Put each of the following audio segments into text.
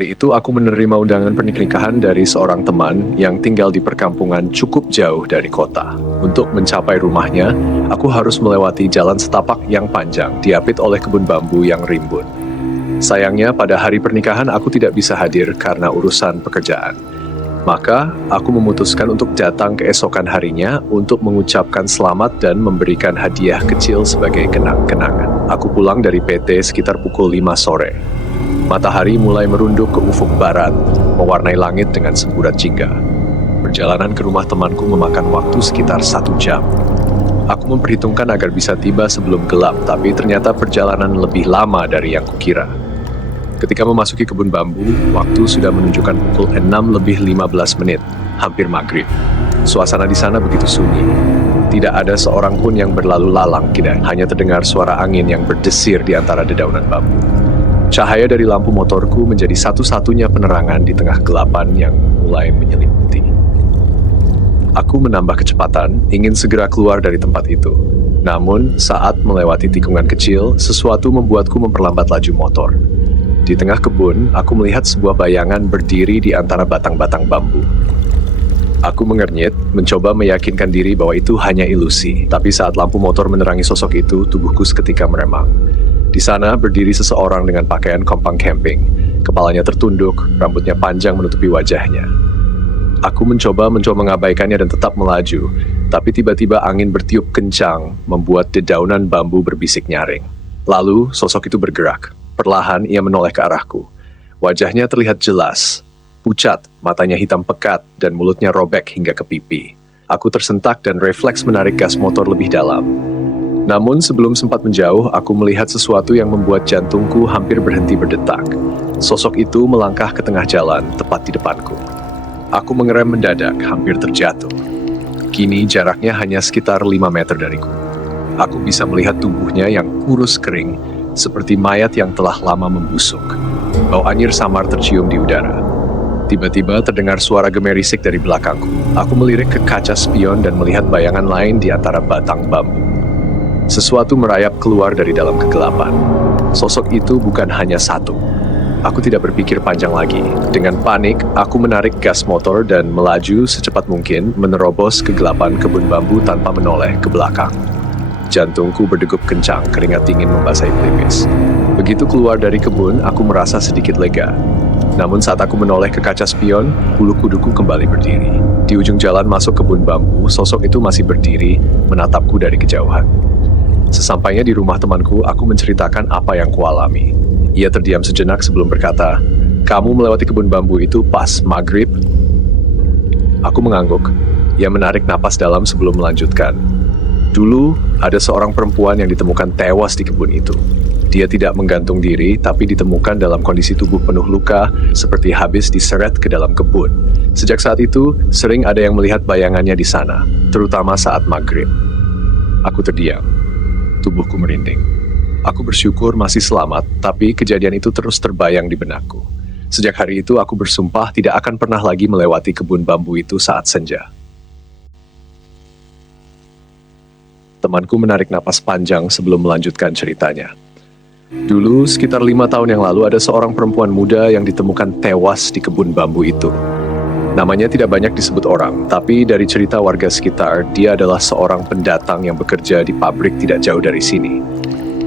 hari itu aku menerima undangan pernikahan dari seorang teman yang tinggal di perkampungan cukup jauh dari kota. Untuk mencapai rumahnya, aku harus melewati jalan setapak yang panjang, diapit oleh kebun bambu yang rimbun. Sayangnya pada hari pernikahan aku tidak bisa hadir karena urusan pekerjaan. Maka, aku memutuskan untuk datang keesokan harinya untuk mengucapkan selamat dan memberikan hadiah kecil sebagai kenang-kenangan. Aku pulang dari PT sekitar pukul 5 sore. Matahari mulai merunduk ke ufuk barat, mewarnai langit dengan semburat jingga. Perjalanan ke rumah temanku memakan waktu sekitar 1 jam. Aku memperhitungkan agar bisa tiba sebelum gelap, tapi ternyata perjalanan lebih lama dari yang kukira. Ketika memasuki kebun bambu, waktu sudah menunjukkan pukul 6:15, hampir maghrib. Suasana di sana begitu sunyi. Tidak ada seorang pun yang berlalu lalang, hanya terdengar suara angin yang berdesir di antara dedaunan bambu. Cahaya dari lampu motorku menjadi satu-satunya penerangan di tengah kegelapan yang mulai menyelimuti. Aku menambah kecepatan, ingin segera keluar dari tempat itu. Namun, saat melewati tikungan kecil, sesuatu membuatku memperlambat laju motor. Di tengah kebun, aku melihat sebuah bayangan berdiri di antara batang-batang bambu. Aku mengernyit, mencoba meyakinkan diri bahwa itu hanya ilusi. Tapi saat lampu motor menerangi sosok itu, tubuhku seketika meremang. Di sana berdiri seseorang dengan pakaian kompang camping. Kepalanya tertunduk, rambutnya panjang menutupi wajahnya. Aku mencoba mengabaikannya dan tetap melaju, tapi tiba-tiba angin bertiup kencang, membuat dedaunan bambu berbisik nyaring. Lalu, sosok itu bergerak. Perlahan ia menoleh ke arahku. Wajahnya terlihat jelas, pucat, matanya hitam pekat, dan mulutnya robek hingga ke pipi. Aku tersentak dan refleks menarik gas motor lebih dalam. Namun sebelum sempat menjauh, aku melihat sesuatu yang membuat jantungku hampir berhenti berdetak. Sosok itu melangkah ke tengah jalan, tepat di depanku. Aku mengerem mendadak, hampir terjatuh. Kini jaraknya hanya sekitar 5 meter dariku. Aku bisa melihat tubuhnya yang kurus kering, seperti mayat yang telah lama membusuk. Bau anyir samar tercium di udara. Tiba-tiba terdengar suara gemerisik dari belakangku. Aku melirik ke kaca spion dan melihat bayangan lain di antara batang bambu. Sesuatu merayap keluar dari dalam kegelapan. Sosok itu bukan hanya satu. Aku tidak berpikir panjang lagi. Dengan panik, aku menarik gas motor dan melaju secepat mungkin menerobos kegelapan kebun bambu tanpa menoleh ke belakang. Jantungku berdegup kencang, keringat dingin membasahi pelipis. Begitu keluar dari kebun, aku merasa sedikit lega. Namun saat aku menoleh ke kaca spion, bulu kuduku kembali berdiri. Di ujung jalan masuk kebun bambu, sosok itu masih berdiri, menatapku dari kejauhan. Sesampainya di rumah temanku, aku menceritakan apa yang kualami. Ia terdiam sejenak sebelum berkata, "Kamu melewati kebun bambu itu pas maghrib?" Aku mengangguk. Ia menarik napas dalam sebelum melanjutkan. "Dulu, ada seorang perempuan yang ditemukan tewas di kebun itu. Dia tidak menggantung diri, tapi ditemukan dalam kondisi tubuh penuh luka, seperti habis diseret ke dalam kebun. Sejak saat itu, sering ada yang melihat bayangannya di sana, terutama saat maghrib." Aku terdiam. Tubuhku merinding. Aku bersyukur masih selamat, tapi kejadian itu terus terbayang di benakku. Sejak hari itu aku bersumpah tidak akan pernah lagi melewati kebun bambu itu saat senja. Temanku menarik napas panjang sebelum melanjutkan ceritanya. Dulu, sekitar 5 tahun yang lalu ada seorang perempuan muda yang ditemukan tewas di kebun bambu itu. Namanya tidak banyak disebut orang, tapi dari cerita warga sekitar, dia adalah seorang pendatang yang bekerja di pabrik tidak jauh dari sini.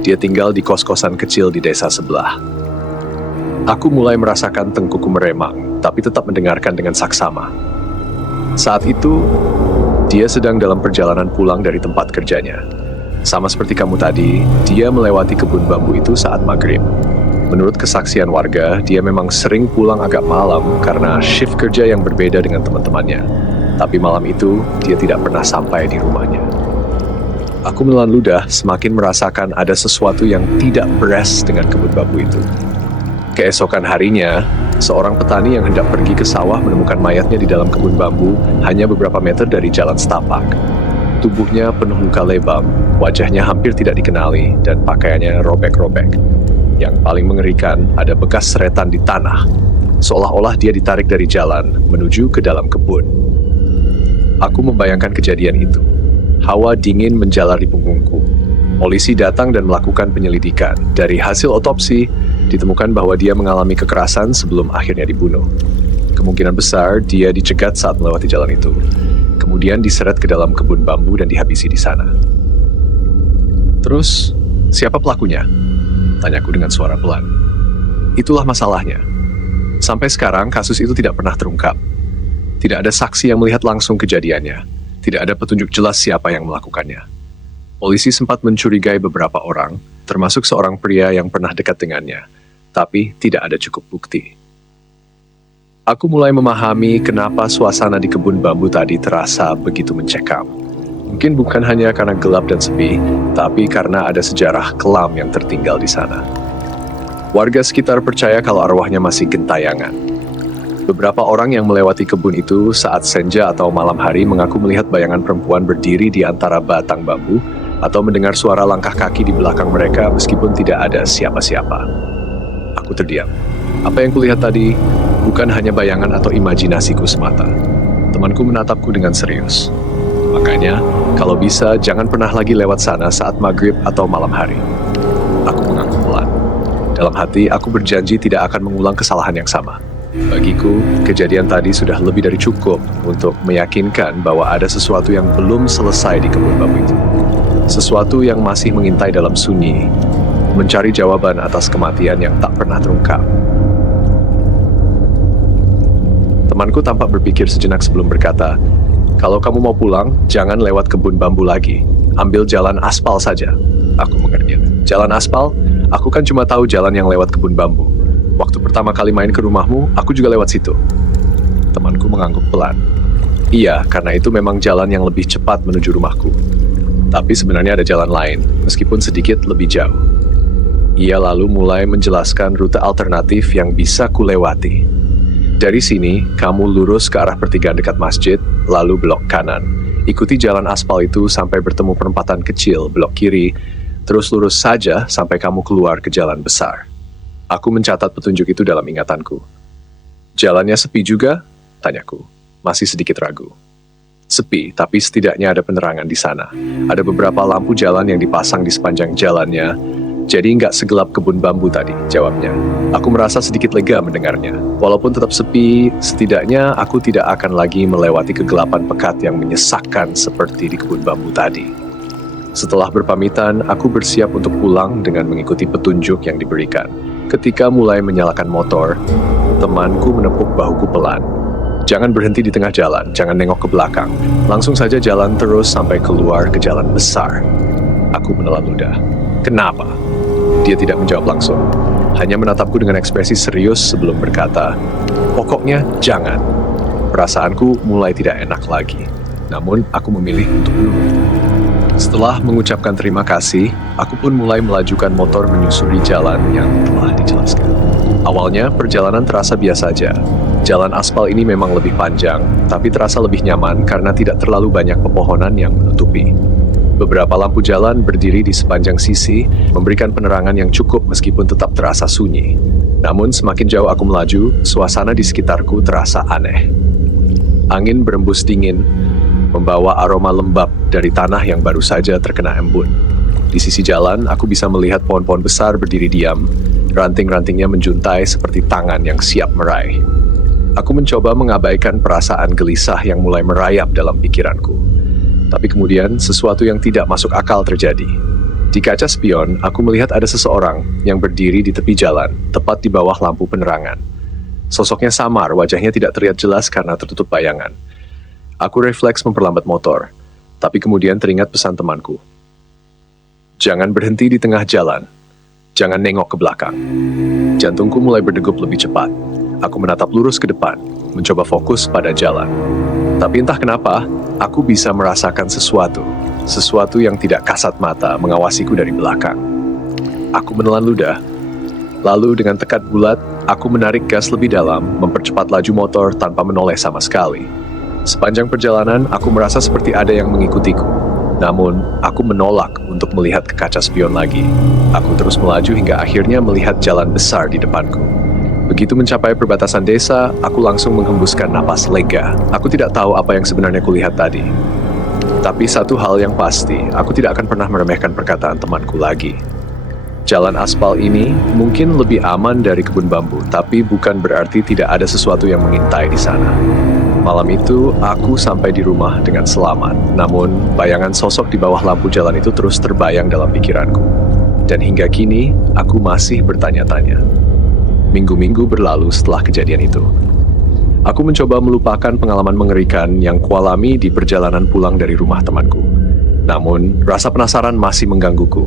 Dia tinggal di kos-kosan kecil di desa sebelah. Aku mulai merasakan tengkuku meremang, tapi tetap mendengarkan dengan saksama. Saat itu, dia sedang dalam perjalanan pulang dari tempat kerjanya. Sama seperti kamu tadi, dia melewati kebun bambu itu saat maghrib. Menurut kesaksian warga, dia memang sering pulang agak malam karena shift kerja yang berbeda dengan teman-temannya. Tapi malam itu, dia tidak pernah sampai di rumahnya. Aku menelan ludah, semakin merasakan ada sesuatu yang tidak beres dengan kebun bambu itu. Keesokan harinya, seorang petani yang hendak pergi ke sawah menemukan mayatnya di dalam kebun bambu hanya beberapa meter dari jalan setapak. Tubuhnya penuh luka lebam, wajahnya hampir tidak dikenali, dan pakaiannya robek-robek. Yang paling mengerikan, ada bekas seretan di tanah, seolah-olah dia ditarik dari jalan menuju ke dalam kebun. Aku membayangkan kejadian itu. Hawa dingin menjalar di punggungku. Polisi datang dan melakukan penyelidikan. Dari hasil otopsi, Ditemukan bahwa dia mengalami kekerasan sebelum akhirnya dibunuh. Kemungkinan besar dia dicegat saat melewati jalan itu. Kemudian diseret ke dalam kebun bambu dan dihabisi di sana. Terus, siapa pelakunya? Tanyaku dengan suara pelan. Itulah masalahnya. Sampai sekarang kasus itu tidak pernah terungkap. Tidak ada saksi yang melihat langsung kejadiannya. Tidak ada petunjuk jelas siapa yang melakukannya. Polisi sempat mencurigai beberapa orang, termasuk seorang pria yang pernah dekat dengannya, tapi tidak ada cukup bukti. Aku mulai memahami kenapa suasana di kebun bambu tadi terasa begitu mencekam. Mungkin bukan hanya karena gelap dan sepi, tapi karena ada sejarah kelam yang tertinggal di sana. Warga sekitar percaya kalau arwahnya masih gentayangan. Beberapa orang yang melewati kebun itu saat senja atau malam hari mengaku melihat bayangan perempuan berdiri di antara batang bambu atau mendengar suara langkah kaki di belakang mereka meskipun tidak ada siapa-siapa. Aku terdiam. Apa yang kulihat tadi bukan hanya bayangan atau imajinasiku semata. Temanku menatapku dengan serius. Makanya, kalau bisa jangan pernah lagi lewat sana saat maghrib atau malam hari. Aku mengangguk pelan. Dalam hati, aku berjanji tidak akan mengulang kesalahan yang sama. Bagiku, kejadian tadi sudah lebih dari cukup untuk meyakinkan bahwa ada sesuatu yang belum selesai di kebun bambu itu. Sesuatu yang masih mengintai dalam sunyi, mencari jawaban atas kematian yang tak pernah terungkap. Temanku tampak berpikir sejenak sebelum berkata, "Kalau kamu mau pulang, jangan lewat kebun bambu lagi. Ambil jalan aspal saja." Aku mengernyit. Jalan aspal? Aku kan cuma tahu jalan yang lewat kebun bambu. Waktu pertama kali main ke rumahmu, aku juga lewat situ. Temanku mengangguk pelan. Iya, karena itu memang jalan yang lebih cepat menuju rumahku. Tapi sebenarnya ada jalan lain, meskipun sedikit lebih jauh. Ia lalu mulai menjelaskan rute alternatif yang bisa kulewati. Dari sini, kamu lurus ke arah pertigaan dekat masjid, lalu belok kanan. Ikuti jalan aspal itu sampai bertemu perempatan kecil, belok kiri, terus lurus saja sampai kamu keluar ke jalan besar. Aku mencatat petunjuk itu dalam ingatanku. Jalannya sepi juga? Tanyaku. Masih sedikit ragu. Sepi, tapi setidaknya ada penerangan di sana. Ada beberapa lampu jalan yang dipasang di sepanjang jalannya, jadi nggak segelap kebun bambu tadi, jawabnya. Aku merasa sedikit lega mendengarnya. Walaupun tetap sepi, setidaknya aku tidak akan lagi melewati kegelapan pekat yang menyesakkan seperti di kebun bambu tadi. Setelah berpamitan, aku bersiap untuk pulang dengan mengikuti petunjuk yang diberikan. Ketika mulai menyalakan motor, temanku menepuk bahuku pelan. Jangan berhenti di tengah jalan, jangan nengok ke belakang. Langsung saja jalan terus sampai keluar ke jalan besar. Aku menelan ludah. Kenapa? Dia tidak menjawab langsung. Hanya menatapku dengan ekspresi serius sebelum berkata, "Pokoknya jangan." Perasaanku mulai tidak enak lagi. Namun, aku memilih untuk menurut. Setelah mengucapkan terima kasih, aku pun mulai melajukan motor menyusuri jalan yang telah dijelaskan. Awalnya, perjalanan terasa biasa saja. Jalan aspal ini memang lebih panjang, tapi terasa lebih nyaman karena tidak terlalu banyak pepohonan yang menutupi. Beberapa lampu jalan berdiri di sepanjang sisi, memberikan penerangan yang cukup meskipun tetap terasa sunyi. Namun, semakin jauh aku melaju, suasana di sekitarku terasa aneh. Angin berembus dingin, membawa aroma lembab dari tanah yang baru saja terkena embun. Di sisi jalan, aku bisa melihat pohon-pohon besar berdiri diam, ranting-rantingnya menjuntai seperti tangan yang siap meraih. Aku mencoba mengabaikan perasaan gelisah yang mulai merayap dalam pikiranku. Tapi kemudian, sesuatu yang tidak masuk akal terjadi. Di kaca spion, aku melihat ada seseorang yang berdiri di tepi jalan, tepat di bawah lampu penerangan. Sosoknya samar, wajahnya tidak terlihat jelas karena tertutup bayangan. Aku refleks memperlambat motor, tapi kemudian teringat pesan temanku. Jangan berhenti di tengah jalan. Jangan nengok ke belakang. Jantungku mulai berdegup lebih cepat. Aku menatap lurus ke depan, mencoba fokus pada jalan. Tapi entah kenapa, aku bisa merasakan sesuatu yang tidak kasat mata mengawasiku dari belakang. Aku menelan ludah. Lalu dengan tekad bulat, aku menarik gas lebih dalam, mempercepat laju motor tanpa menoleh sama sekali. Sepanjang perjalanan, aku merasa seperti ada yang mengikutiku. Namun, aku menolak untuk melihat ke kaca spion lagi. Aku terus melaju hingga akhirnya melihat jalan besar di depanku. Begitu mencapai perbatasan desa, aku langsung menghembuskan napas lega. Aku tidak tahu apa yang sebenarnya kulihat tadi. Tapi satu hal yang pasti, aku tidak akan pernah meremehkan perkataan temanku lagi. Jalan aspal ini mungkin lebih aman dari kebun bambu, tapi bukan berarti tidak ada sesuatu yang mengintai di sana. Malam itu, aku sampai di rumah dengan selamat. Namun, bayangan sosok di bawah lampu jalan itu terus terbayang dalam pikiranku. Dan hingga kini, aku masih bertanya-tanya. Minggu-minggu berlalu setelah kejadian itu. Aku mencoba melupakan pengalaman mengerikan yang kualami di perjalanan pulang dari rumah temanku. Namun, rasa penasaran masih menggangguku.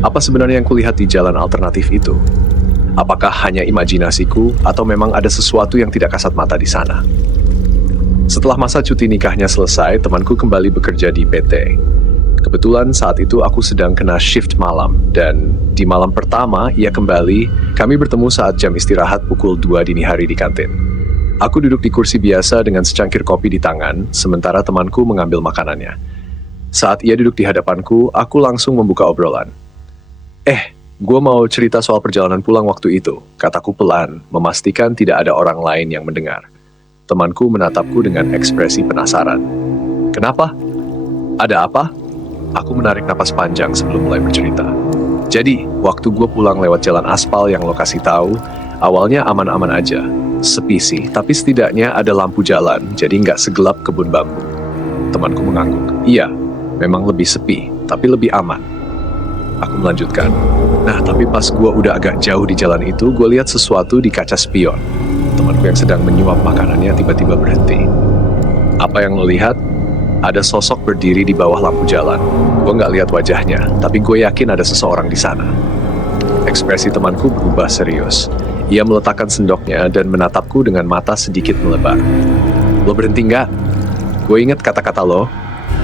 Apa sebenarnya yang kulihat di jalan alternatif itu? Apakah hanya imajinasiku atau memang ada sesuatu yang tidak kasat mata di sana? Setelah masa cuti nikahnya selesai, temanku kembali bekerja di PT. Kebetulan saat itu aku sedang kena shift malam, dan di malam pertama ia kembali, kami bertemu saat jam istirahat pukul 2 dini hari di kantin. Aku duduk di kursi biasa dengan secangkir kopi di tangan, sementara temanku mengambil makanannya. Saat ia duduk di hadapanku, aku langsung membuka obrolan. Gue mau cerita soal perjalanan pulang waktu itu, kataku pelan, memastikan tidak ada orang lain yang mendengar. Temanku menatapku dengan ekspresi penasaran. Kenapa? Ada apa? Aku menarik napas panjang sebelum mulai bercerita. Jadi, waktu gue pulang lewat jalan aspal yang lo kasih tahu, awalnya aman-aman aja. Sepi sih, tapi setidaknya ada lampu jalan, jadi nggak segelap kebun bambu. Temanku mengangguk. Iya, memang lebih sepi, tapi lebih aman. Aku melanjutkan. Nah, tapi pas gue udah agak jauh di jalan itu, gue lihat sesuatu di kaca spion. Temanku yang sedang menyuap makanannya tiba-tiba berhenti. Apa yang lo lihat? Ada sosok berdiri di bawah lampu jalan. Gue nggak lihat wajahnya, tapi gue yakin ada seseorang di sana. Ekspresi temanku berubah serius. Ia meletakkan sendoknya dan menatapku dengan mata sedikit melebar. Lo berhenti nggak? Gue inget kata-kata lo.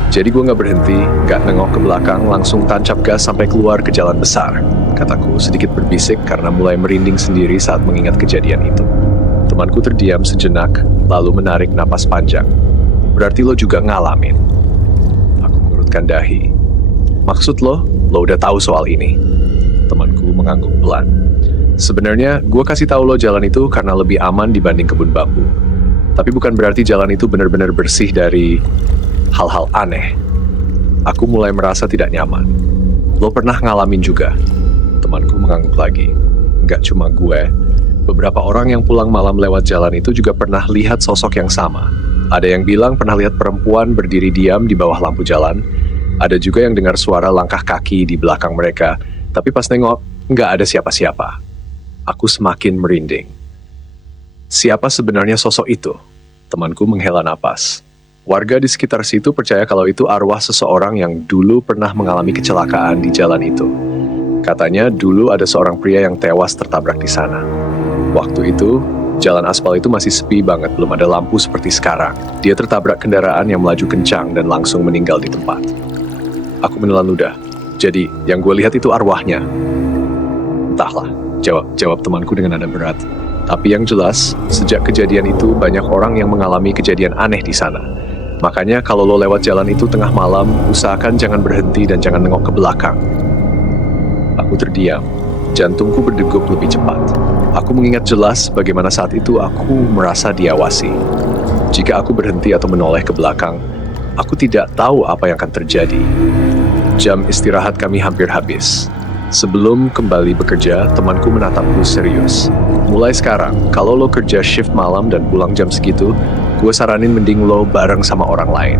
Jadi gue nggak berhenti, nggak nengok ke belakang, langsung tancap gas sampai keluar ke jalan besar. Kataku sedikit berbisik karena mulai merinding sendiri saat mengingat kejadian itu. Temanku terdiam sejenak, lalu menarik napas panjang. Berarti lo juga ngalamin. Aku mengerutkan dahi. Maksud lo udah tahu soal ini? Temanku mengangguk pelan. Sebenarnya, gue kasih tahu lo jalan itu karena lebih aman dibanding kebun bambu. Tapi bukan berarti jalan itu benar-benar bersih dari hal-hal aneh. Aku mulai merasa tidak nyaman. Lo pernah ngalamin juga? Temanku mengangguk lagi. Nggak cuma gue. Beberapa orang yang pulang malam lewat jalan itu juga pernah lihat sosok yang sama. Ada yang bilang pernah lihat perempuan berdiri diam di bawah lampu jalan. Ada juga yang dengar suara langkah kaki di belakang mereka. Tapi pas nengok, nggak ada siapa-siapa. Aku semakin merinding. Siapa sebenarnya sosok itu? Temanku menghela napas. Warga di sekitar situ percaya kalau itu arwah seseorang yang dulu pernah mengalami kecelakaan di jalan itu. Katanya dulu ada seorang pria yang tewas tertabrak di sana. Waktu itu, jalan aspal itu masih sepi banget, belum ada lampu seperti sekarang. Dia tertabrak kendaraan yang melaju kencang dan langsung meninggal di tempat. Aku menelan ludah. Jadi, yang gue lihat itu arwahnya. Entahlah, jawab temanku dengan nada berat. Tapi yang jelas, sejak kejadian itu banyak orang yang mengalami kejadian aneh di sana. Makanya kalau lo lewat jalan itu tengah malam, usahakan jangan berhenti dan jangan nengok ke belakang. Aku terdiam. Jantungku berdegup lebih cepat. Aku mengingat jelas bagaimana saat itu aku merasa diawasi. Jika aku berhenti atau menoleh ke belakang, aku tidak tahu apa yang akan terjadi. Jam istirahat kami hampir habis. Sebelum kembali bekerja, temanku menatapku serius. Mulai sekarang, kalau lo kerja shift malam dan pulang jam segitu, gue saranin mending lo bareng sama orang lain.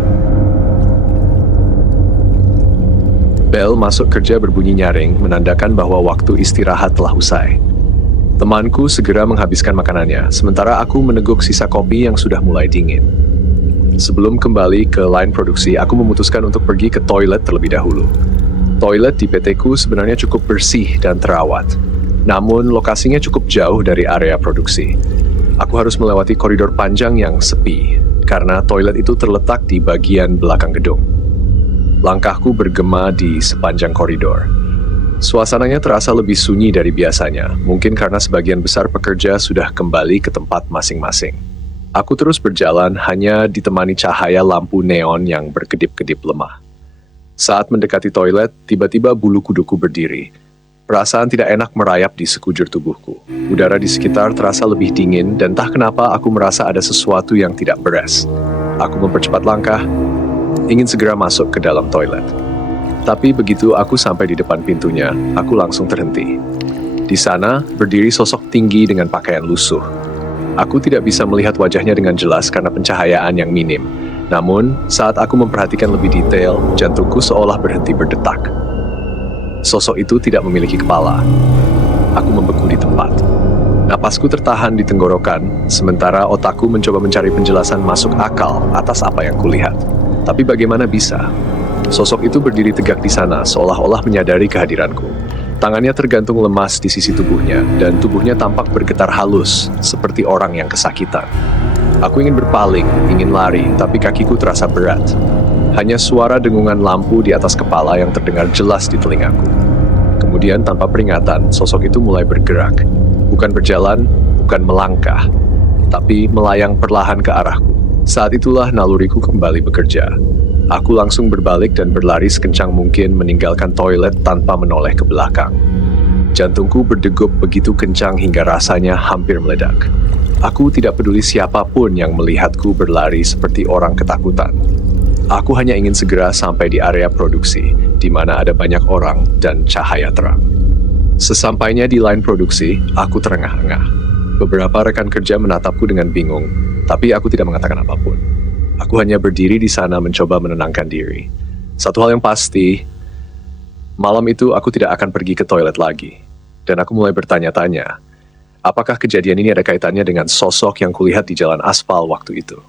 Bel masuk kerja berbunyi nyaring, menandakan bahwa waktu istirahat telah usai. Temanku segera menghabiskan makanannya, sementara aku meneguk sisa kopi yang sudah mulai dingin. Sebelum kembali ke line produksi, aku memutuskan untuk pergi ke toilet terlebih dahulu. Toilet di PT-ku sebenarnya cukup bersih dan terawat. Namun, lokasinya cukup jauh dari area produksi. Aku harus melewati koridor panjang yang sepi, karena toilet itu terletak di bagian belakang gedung. Langkahku bergema di sepanjang koridor. Suasananya terasa lebih sunyi dari biasanya, mungkin karena sebagian besar pekerja sudah kembali ke tempat masing-masing. Aku terus berjalan hanya ditemani cahaya lampu neon yang berkedip-kedip lemah. Saat mendekati toilet, tiba-tiba bulu kuduku berdiri. Perasaan tidak enak merayap di sekujur tubuhku. Udara di sekitar terasa lebih dingin dan entah kenapa aku merasa ada sesuatu yang tidak beres. Aku mempercepat langkah, ingin segera masuk ke dalam toilet. Tapi begitu aku sampai di depan pintunya, aku langsung terhenti. Di sana, berdiri sosok tinggi dengan pakaian lusuh. Aku tidak bisa melihat wajahnya dengan jelas karena pencahayaan yang minim. Namun, saat aku memperhatikan lebih detail, jantungku seolah berhenti berdetak. Sosok itu tidak memiliki kepala. Aku membeku di tempat. Napasku tertahan di tenggorokan, sementara otakku mencoba mencari penjelasan masuk akal atas apa yang kulihat. Tapi bagaimana bisa? Sosok itu berdiri tegak di sana, seolah-olah menyadari kehadiranku. Tangannya tergantung lemas di sisi tubuhnya, dan tubuhnya tampak bergetar halus, seperti orang yang kesakitan. Aku ingin berpaling, ingin lari, tapi kakiku terasa berat. Hanya suara dengungan lampu di atas kepala yang terdengar jelas di telingaku. Kemudian tanpa peringatan, sosok itu mulai bergerak. Bukan berjalan, bukan melangkah, tapi melayang perlahan ke arahku. Saat itulah naluriku kembali bekerja. Aku langsung berbalik dan berlari sekencang mungkin meninggalkan toilet tanpa menoleh ke belakang. Jantungku berdegup begitu kencang hingga rasanya hampir meledak. Aku tidak peduli siapapun yang melihatku berlari seperti orang ketakutan. Aku hanya ingin segera sampai di area produksi, di mana ada banyak orang dan cahaya terang. Sesampainya di line produksi, aku terengah-engah. Beberapa rekan kerja menatapku dengan bingung, tapi aku tidak mengatakan apapun. Aku hanya berdiri di sana mencoba menenangkan diri. Satu hal yang pasti, malam itu aku tidak akan pergi ke toilet lagi. Dan aku mulai bertanya-tanya, apakah kejadian ini ada kaitannya dengan sosok yang kulihat di jalan aspal waktu itu?